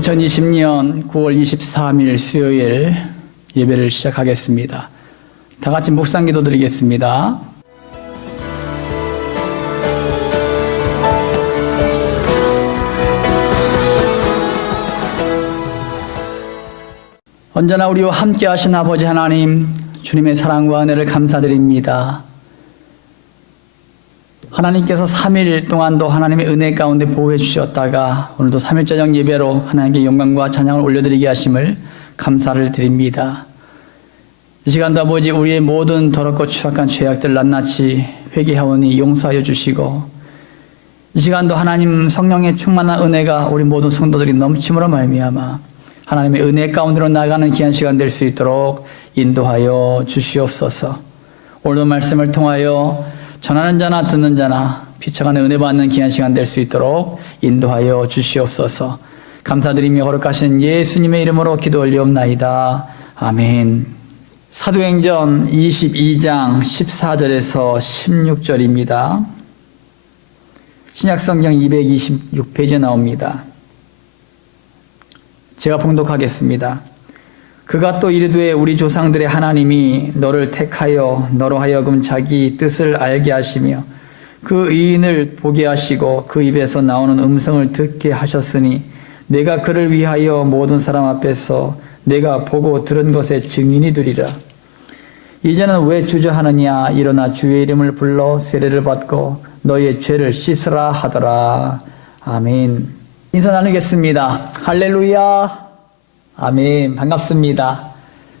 2020년 9월 23일 수요일 예배를 시작하겠습니다. 다 같이 묵상 기도 드리겠습니다. 언제나 우리와 함께 하신 아버지 하나님, 주님의 사랑과 은혜를 감사드립니다. 하나님께서 3일 동안도 하나님의 은혜 가운데 보호해 주셨다가 오늘도 3일 저녁 예배로 하나님께 영광과 찬양을 올려드리게 하심을 감사를 드립니다. 이 시간도 아버지 우리의 모든 더럽고 추악한 죄악들 낱낱이 회개하오니 용서하여 주시고, 이 시간도 하나님 성령의 충만한 은혜가 우리 모든 성도들이 넘침으로 말미암아 하나님의 은혜 가운데로 나가는 귀한 시간 될 수 있도록 인도하여 주시옵소서. 오늘도 말씀을 통하여 전하는 자나 듣는 자나 피차간에 은혜 받는 귀한 시간 될 수 있도록 인도하여 주시옵소서. 감사드리며 거룩하신 예수님의 이름으로 기도 올리옵나이다. 아멘. 사도행전 22장 14절에서 16절입니다. 신약성경 226페이지에 나옵니다. 제가 봉독하겠습니다. 그가 또 이르되 우리 조상들의 하나님이 너를 택하여 너로 하여금 자기 뜻을 알게 하시며 그 의인을 보게 하시고 그 입에서 나오는 음성을 듣게 하셨으니 내가 그를 위하여 모든 사람 앞에서 내가 보고 들은 것의 증인이 되리라. 이제는 왜 주저하느냐? 일어나 주의 이름을 불러 세례를 받고 너의 죄를 씻으라 하더라. 아멘. 인사 나누겠습니다. 할렐루야. 아멘. 반갑습니다.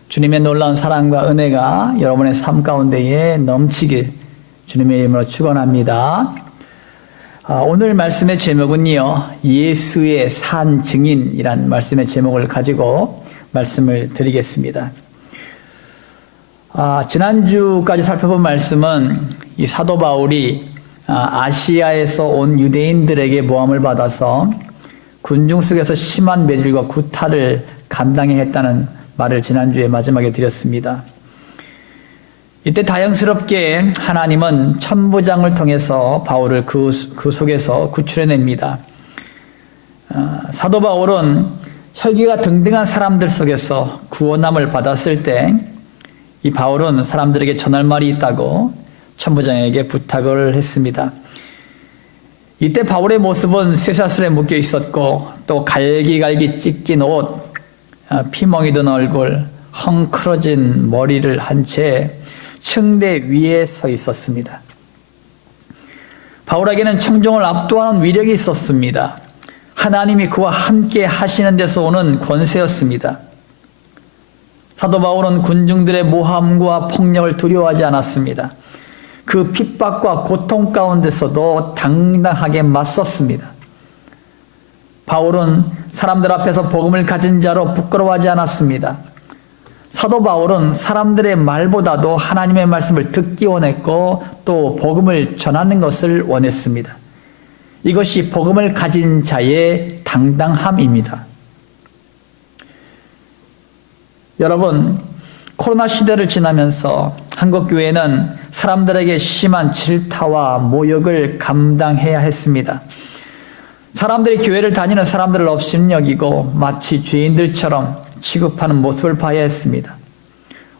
주님의 놀라운 사랑과 은혜가 여러분의 삶 가운데에 넘치길 주님의 이름으로 축원합니다. 오늘 말씀의 제목은요, 예수의 산 증인이란 말씀의 제목을 가지고 말씀을 드리겠습니다. 지난주까지 살펴본 말씀은 이 사도 바울이 아시아에서 온 유대인들에게 모함을 받아서 군중 속에서 심한 매질과 구타를 감당해야 했다는 말을 지난주에 마지막에 드렸습니다. 이때 다행스럽게 하나님은 천부장을 통해서 바울을 그 속에서 구출해냅니다. 사도 바울은 혈기가 등등한 사람들 속에서 구원함을 받았을 때 이 바울은 사람들에게 전할 말이 있다고 천부장에게 부탁을 했습니다. 이때 바울의 모습은 쇠사슬에 묶여 있었고 또 갈기갈기 찢긴 옷, 피멍이 든 얼굴, 헝클어진 머리를 한 채 층대 위에 서 있었습니다. 바울에게는 청중을 압도하는 위력이 있었습니다. 하나님이 그와 함께 하시는 데서 오는 권세였습니다. 사도 바울은 군중들의 모함과 폭력을 두려워하지 않았습니다. 그 핍박과 고통 가운데서도 당당하게 맞섰습니다. 바울은 사람들 앞에서 복음을 가진 자로 부끄러워하지 않았습니다. 사도 바울은 사람들의 말보다도 하나님의 말씀을 듣기 원했고 또 복음을 전하는 것을 원했습니다. 이것이 복음을 가진 자의 당당함입니다. 여러분, 코로나 시대를 지나면서 한국교회는 사람들에게 심한 질타와 모욕을 감당해야 했습니다. 사람들이 교회를 다니는 사람들을 업신여기고 마치 죄인들처럼 취급하는 모습을 봐야 했습니다.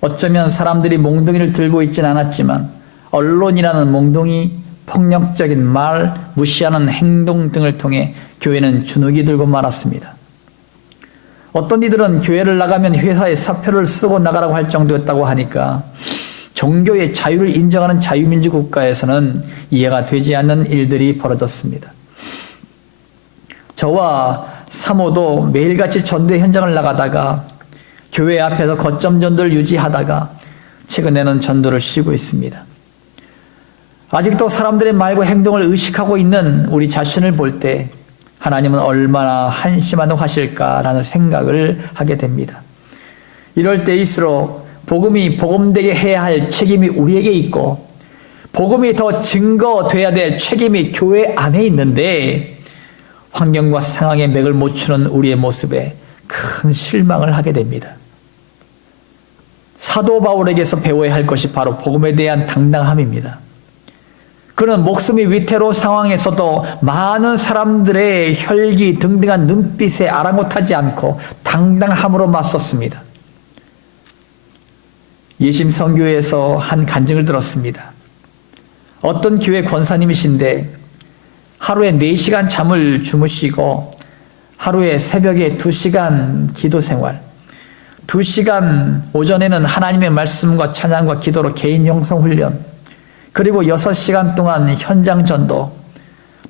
어쩌면 사람들이 몽둥이를 들고 있진 않았지만 언론이라는 몽둥이, 폭력적인 말, 무시하는 행동 등을 통해 교회는 주눅이 들고 말았습니다. 어떤 이들은 교회를 나가면 회사에 사표를 쓰고 나가라고 할 정도였다고 하니까 종교의 자유를 인정하는 자유민주 국가에서는 이해가 되지 않는 일들이 벌어졌습니다. 저와 사모도 매일같이 전도의 현장을 나가다가 교회 앞에서 거점 전도를 유지하다가 최근에는 전도를 쉬고 있습니다. 아직도 사람들의 말과 행동을 의식하고 있는 우리 자신을 볼 때 하나님은 얼마나 한심하노하실까라는 생각을 하게 됩니다. 이럴 때일수록 복음이 복음되게 해야 할 책임이 우리에게 있고 복음이 더 증거돼야 될 책임이 교회 안에 있는데 환경과 상황에 맥을 못 추는 우리의 모습에 큰 실망을 하게 됩니다. 사도 바울에게서 배워야 할 것이 바로 복음에 대한 당당함입니다. 그는 목숨이 위태로운 상황에서도 많은 사람들의 혈기 등등한 눈빛에 아랑곳하지 않고 당당함으로 맞섰습니다. 예심선교회에서 한 간증을 들었습니다. 어떤 교회 권사님이신데 하루에 4시간 잠을 주무시고 하루에 새벽에 2시간 기도 생활, 2시간 오전에는 하나님의 말씀과 찬양과 기도로 개인 영성 훈련, 그리고 6시간 동안 현장 전도,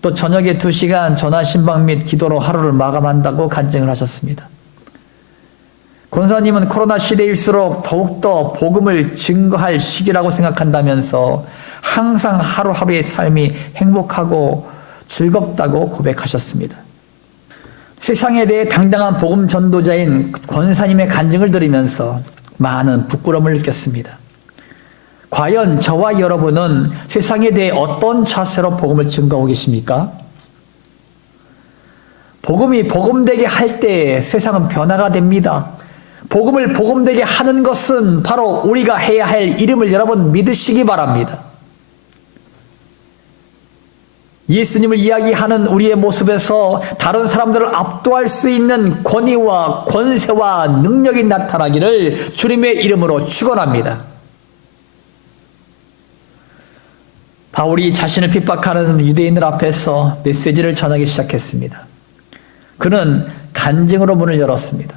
또 저녁에 2시간 전화 신방 및 기도로 하루를 마감한다고 간증을 하셨습니다. 권사님은 코로나 시대일수록 더욱더 복음을 증거할 시기라고 생각한다면서 항상 하루하루의 삶이 행복하고 즐겁다고 고백하셨습니다. 세상에 대해 당당한 복음 전도자인 권사님의 간증을 들으면서 많은 부끄러움을 느꼈습니다. 과연 저와 여러분은 세상에 대해 어떤 자세로 복음을 증거하고 계십니까? 복음이 복음되게 할 때 세상은 변화가 됩니다. 복음을 복음되게 하는 것은 바로 우리가 해야 할 일임을 여러분 믿으시기 바랍니다. 예수님을 이야기하는 우리의 모습에서 다른 사람들을 압도할 수 있는 권위와 권세와 능력이 나타나기를 주님의 이름으로 축원합니다. 바울이 자신을 핍박하는 유대인들 앞에서 메시지를 전하기 시작했습니다. 그는 간증으로 문을 열었습니다.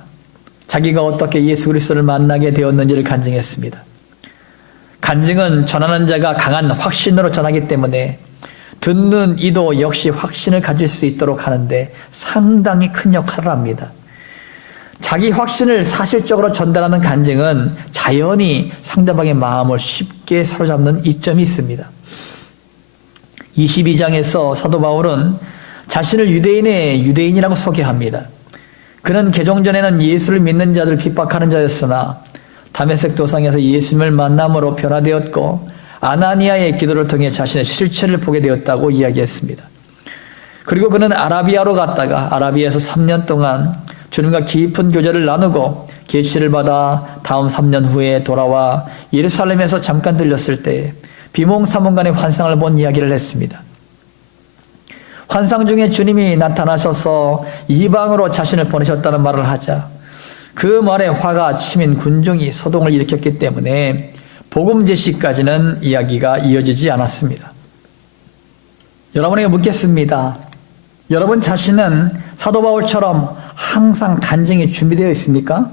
자기가 어떻게 예수 그리스도를 만나게 되었는지를 간증했습니다. 간증은 전하는 자가 강한 확신으로 전하기 때문에 듣는 이도 역시 확신을 가질 수 있도록 하는데 상당히 큰 역할을 합니다. 자기 확신을 사실적으로 전달하는 간증은 자연히 상대방의 마음을 쉽게 사로잡는 이점이 있습니다. 22장에서 사도 바울은 자신을 유대인의 유대인이라고 소개합니다. 그는 개종 전에는 예수를 믿는 자들을 핍박하는 자였으나 다메섹 도상에서 예수님을 만남으로 변화되었고 아나니아의 기도를 통해 자신의 실체를 보게 되었다고 이야기했습니다. 그리고 그는 아라비아로 갔다가 아라비아에서 3년 동안 주님과 깊은 교제를 나누고 계시를 받아 다음 3년 후에 돌아와 예루살렘에서 잠깐 들렸을 때 비몽사몽간의 환상을 본 이야기를 했습니다. 환상 중에 주님이 나타나셔서 이방으로 자신을 보내셨다는 말을 하자 그 말에 화가 치민 군중이 소동을 일으켰기 때문에 복음 제시까지는 이야기가 이어지지 않았습니다. 여러분에게 묻겠습니다. 여러분 자신은 사도 바울처럼 항상 간증이 준비되어 있습니까?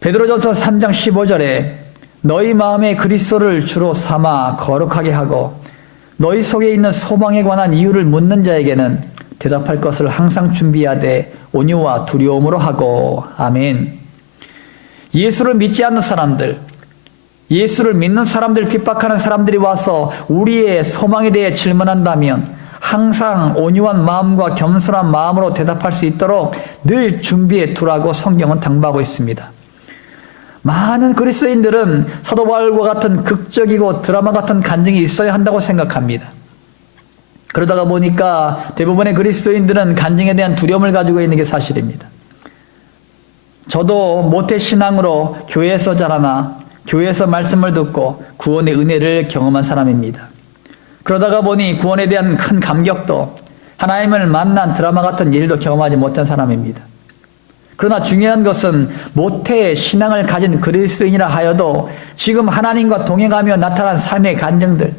베드로전서 3장 15절에 너희 마음에 그리스도를 주로 삼아 거룩하게 하고 너희 속에 있는 소망에 관한 이유를 묻는 자에게는 대답할 것을 항상 준비하되 온유와 두려움으로 하고. 아멘. 예수를 믿지 않는 사람들, 예수를 믿는 사람들 핍박하는 사람들이 와서 우리의 소망에 대해 질문한다면 항상 온유한 마음과 겸손한 마음으로 대답할 수 있도록 늘 준비해 두라고 성경은 당부하고 있습니다. 많은 그리스도인들은 사도 바울과 같은 극적이고 드라마 같은 간증이 있어야 한다고 생각합니다. 그러다가 보니까 대부분의 그리스도인들은 간증에 대한 두려움을 가지고 있는 게 사실입니다. 저도 모태신앙으로 교회에서 자라나 교회에서 말씀을 듣고 구원의 은혜를 경험한 사람입니다. 그러다가 보니 구원에 대한 큰 감격도 하나님을 만난 드라마 같은 일도 경험하지 못한 사람입니다. 그러나 중요한 것은 모태 신앙을 가진 그리스도인이라 하여도 지금 하나님과 동행하며 나타난 삶의 간증들,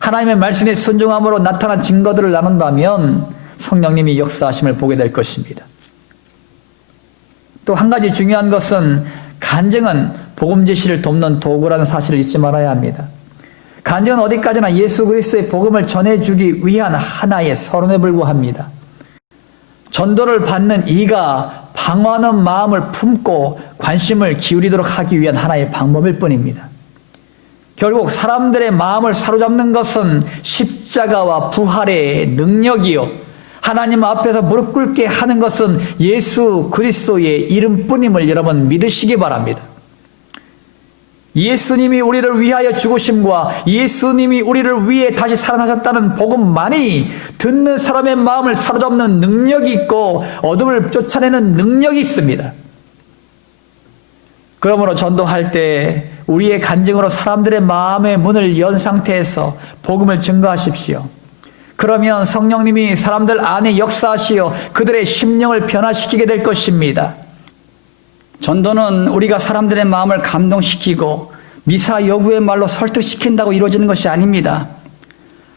하나님의 말씀에 순종함으로 나타난 증거들을 나눈다면 성령님이 역사하심을 보게 될 것입니다. 또 한 가지 중요한 것은 간증은 복음 제시를 돕는 도구라는 사실을 잊지 말아야 합니다. 간증은 어디까지나 예수 그리스도의 복음을 전해주기 위한 하나의 서론에 불과합니다. 전도를 받는 이가 방어하는 마음을 품고 관심을 기울이도록 하기 위한 하나의 방법일 뿐입니다. 결국 사람들의 마음을 사로잡는 것은 십자가와 부활의 능력이요, 하나님 앞에서 무릎 꿇게 하는 것은 예수 그리스도의 이름뿐임을 여러분 믿으시기 바랍니다. 예수님이 우리를 위하여 죽으심과 예수님이 우리를 위해 다시 살아나셨다는 복음만이 듣는 사람의 마음을 사로잡는 능력이 있고 어둠을 쫓아내는 능력이 있습니다. 그러므로 전도할 때 우리의 간증으로 사람들의 마음의 문을 연 상태에서 복음을 증거하십시오. 그러면 성령님이 사람들 안에 역사하시어 그들의 심령을 변화시키게 될 것입니다. 전도는 우리가 사람들의 마음을 감동시키고 미사 여구의 말로 설득시킨다고 이루어지는 것이 아닙니다.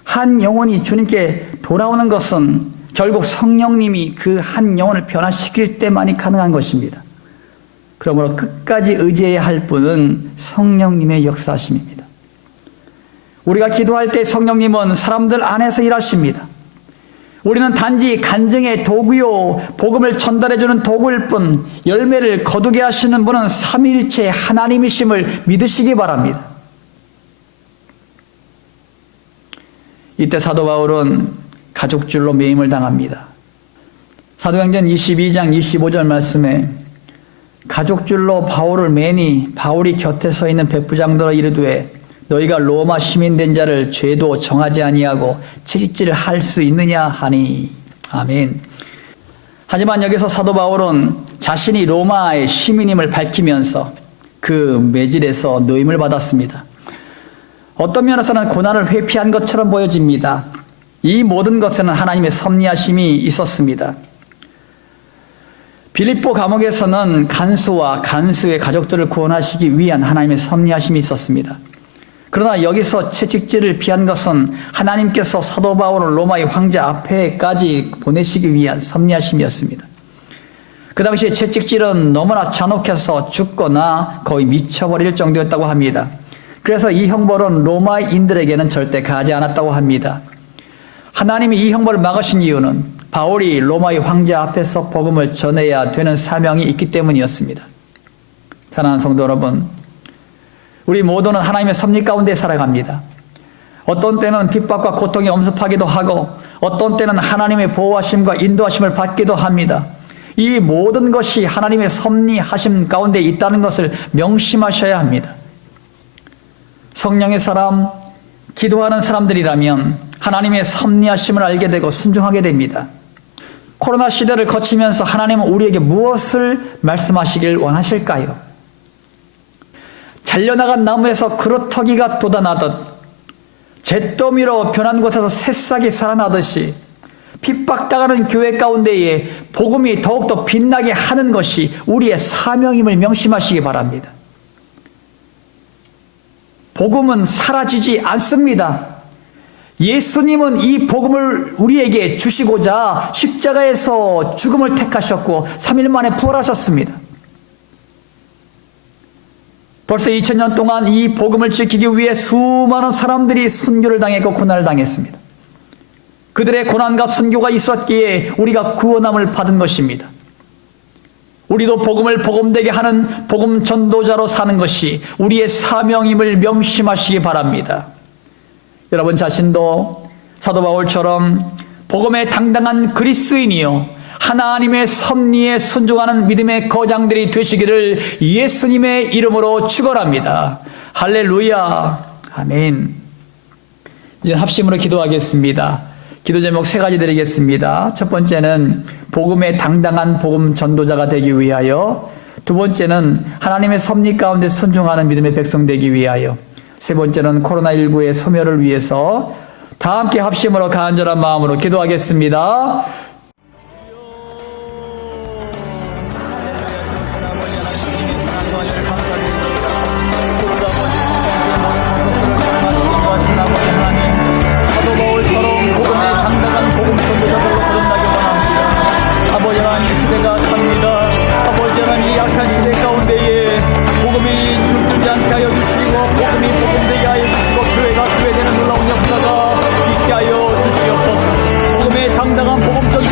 한 영혼이 주님께 돌아오는 것은 결국 성령님이 그 한 영혼을 변화시킬 때만이 가능한 것입니다. 그러므로 끝까지 의지해야 할 분은 성령님의 역사하심입니다. 우리가 기도할 때 성령님은 사람들 안에서 일하십니다. 우리는 단지 간증의 도구요, 복음을 전달해주는 도구일 뿐, 열매를 거두게 하시는 분은 삼위일체 하나님이심을 믿으시기 바랍니다. 이때 사도 바울은 가족줄로 매임을 당합니다. 사도행전 22장 25절 말씀에 가족줄로 바울을 매니 바울이 곁에 서 있는 백부장들아 이르되 너희가 로마 시민된 자를 죄도 정하지 아니하고 채찍질을 할 수 있느냐 하니. 아멘. 하지만 여기서 사도 바울은 자신이 로마의 시민임을 밝히면서 그 매질에서 노임을 받았습니다. 어떤 면에서는 고난을 회피한 것처럼 보여집니다. 이 모든 것에는 하나님의 섭리하심이 있었습니다. 빌립보 감옥에서는 간수와 간수의 가족들을 구원하시기 위한 하나님의 섭리하심이 있었습니다. 그러나 여기서 채찍질을 피한 것은 하나님께서 사도 바울을 로마의 황제 앞에까지 보내시기 위한 섭리하심이었습니다. 그 당시에 채찍질은 너무나 잔혹해서 죽거나 거의 미쳐버릴 정도였다고 합니다. 그래서 이 형벌은 로마인들에게는 절대 가지 않았다고 합니다. 하나님이 이 형벌을 막으신 이유는 바울이 로마의 황제 앞에서 복음을 전해야 되는 사명이 있기 때문이었습니다. 사랑하는 성도 여러분, 우리 모두는 하나님의 섭리 가운데 살아갑니다. 어떤 때는 핍박과 고통이 엄습하기도 하고 어떤 때는 하나님의 보호하심과 인도하심을 받기도 합니다. 이 모든 것이 하나님의 섭리하심 가운데 있다는 것을 명심하셔야 합니다. 성령의 사람, 기도하는 사람들이라면 하나님의 섭리하심을 알게 되고 순종하게 됩니다. 코로나 시대를 거치면서 하나님은 우리에게 무엇을 말씀하시길 원하실까요? 잘려나간 나무에서 그루터기가 돋아나듯 잿더미로 변한 곳에서 새싹이 살아나듯이 핍박당하는 교회 가운데에 복음이 더욱더 빛나게 하는 것이 우리의 사명임을 명심하시기 바랍니다. 복음은 사라지지 않습니다. 예수님은 이 복음을 우리에게 주시고자 십자가에서 죽음을 택하셨고 3일 만에 부활하셨습니다. 벌써 2000년 동안 이 복음을 지키기 위해 수많은 사람들이 순교를 당했고 고난을 당했습니다. 그들의 고난과 순교가 있었기에 우리가 구원함을 받은 것입니다. 우리도 복음을 복음되게 하는 복음 전도자로 사는 것이 우리의 사명임을 명심하시기 바랍니다. 여러분 자신도 사도 바울처럼 복음의 당당한 그리스도인이요 하나님의 섭리에 순종하는 믿음의 거장들이 되시기를 예수님의 이름으로 축원합니다. 할렐루야. 아멘. 이제 합심으로 기도하겠습니다. 기도 제목 3가지 드리겠습니다. 첫 번째는 복음의 당당한 복음 전도자가 되기 위하여, 두 번째는 하나님의 섭리 가운데 순종하는 믿음의 백성 되기 위하여, 세 번째는 코로나19의 소멸을 위해서 다 함께 합심으로 간절한 마음으로 기도하겠습니다. 복음의 당당한 복음 전도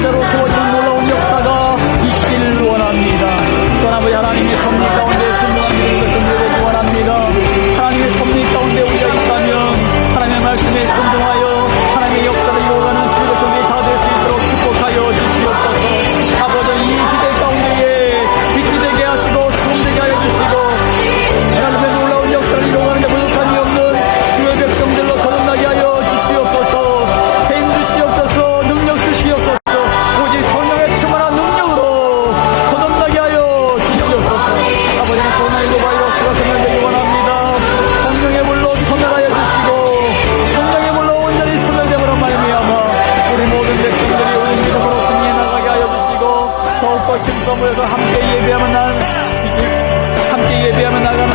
또 힘써 모여서 함께 예배하며 나가는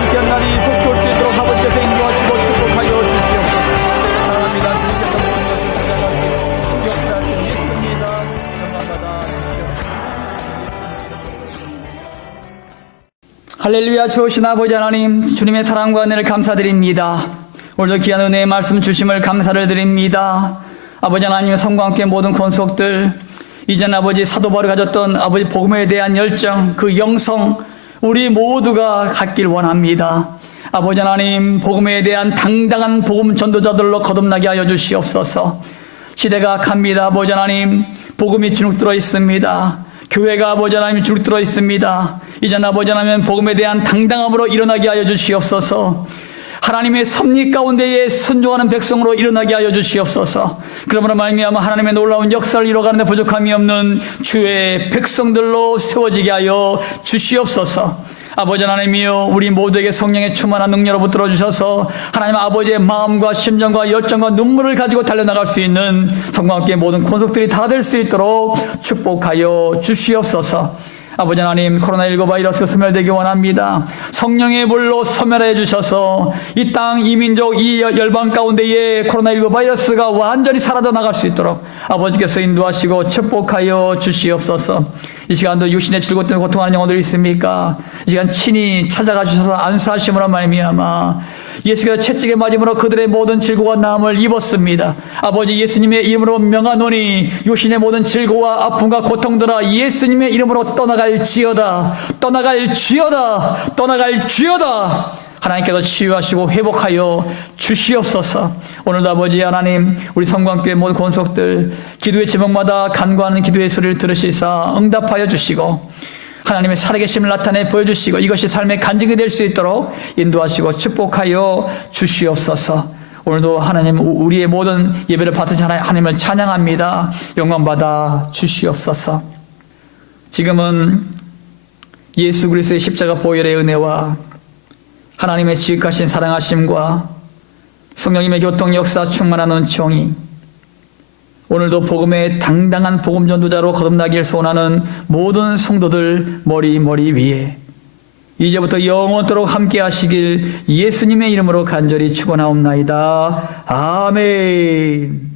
귀한 날이 속히 올 수 있도록 아버지께서 인도하시고 축복하여 주시옵소서. 사랑합니다. 주님께서 모든 것을 찾아가시고 역사할 줄 믿습니다. 영광 받아 주시옵소서. 할렐루야. 주오신 아버지 하나님, 주님의 사랑과 은혜를 감사드립니다. 오늘도 귀한 은혜의 말씀 주심을 감사를 드립니다. 아버지 하나님, 성과 함께 모든 권속들, 이전 아버지 사도 바울이 가졌던 아버지 복음에 대한 열정, 그 영성 우리 모두가 갖길 원합니다. 아버지 하나님, 복음에 대한 당당한 복음 전도자들로 거듭나게 하여 주시옵소서. 시대가 악합니다. 아버지 하나님, 복음이 주눅들어 있습니다. 교회가 아버지 하나님 주눅들어 있습니다. 이전 아버지 하나님, 복음에 대한 당당함으로 일어나게 하여 주시옵소서. 하나님의 섭리 가운데에 순종하는 백성으로 일어나게 하여 주시옵소서. 그러므로 말미암아 하나님의 놀라운 역사를 이뤄가는 데 부족함이 없는 주의 백성들로 세워지게 하여 주시옵소서. 아버지 하나님이여, 우리 모두에게 성령의 충만한 능력을 붙들어 주셔서 하나님 아버지의 마음과 심정과 열정과 눈물을 가지고 달려나갈 수 있는 성과 함께 모든 권속들이 다 될 수 있도록 축복하여 주시옵소서. 아버지 하나님, 코로나19 바이러스가 소멸되기 원합니다. 성령의 불로 소멸해 주셔서 이 땅, 이 민족, 이 열방 가운데에 코로나19 바이러스가 완전히 사라져 나갈 수 있도록 아버지께서 인도하시고 축복하여 주시옵소서. 이 시간도 육신의 질고 때문에 고통하는 영혼들이 있습니까? 이 시간 친히 찾아가 주셔서 안수하심으로 말미암아 예수께서 채찍에 맞음으로 그들의 모든 질고와 나음을 입었습니다. 아버지 예수님의 이름으로 명하노니 육신의 모든 질고와 아픔과 고통들아 예수님의 이름으로 떠나갈지어다. 떠나갈지어다. 떠나갈지어다. 하나님께서 치유하시고 회복하여 주시옵소서. 오늘도 아버지 하나님, 우리 성광교회 모든 권속들 기도의 제목마다 간구하는 기도의 소리를 들으시사 응답하여 주시고 하나님의 살아계심을 나타내 보여주시고 이것이 삶의 간증이 될 수 있도록 인도하시고 축복하여 주시옵소서. 오늘도 하나님, 우리의 모든 예배를 받으신 하나님을 찬양합니다. 영광받아 주시옵소서. 지금은 예수 그리스도의 십자가 보혈의 은혜와 하나님의 지극하신 사랑하심과 성령님의 교통 역사 충만한 은총이 오늘도 복음의 당당한 복음 전도자로 거듭나길 소원하는 모든 성도들 머리 위에 이제부터 영원토록 함께 하시길 예수님의 이름으로 간절히 축원하옵나이다. 아멘.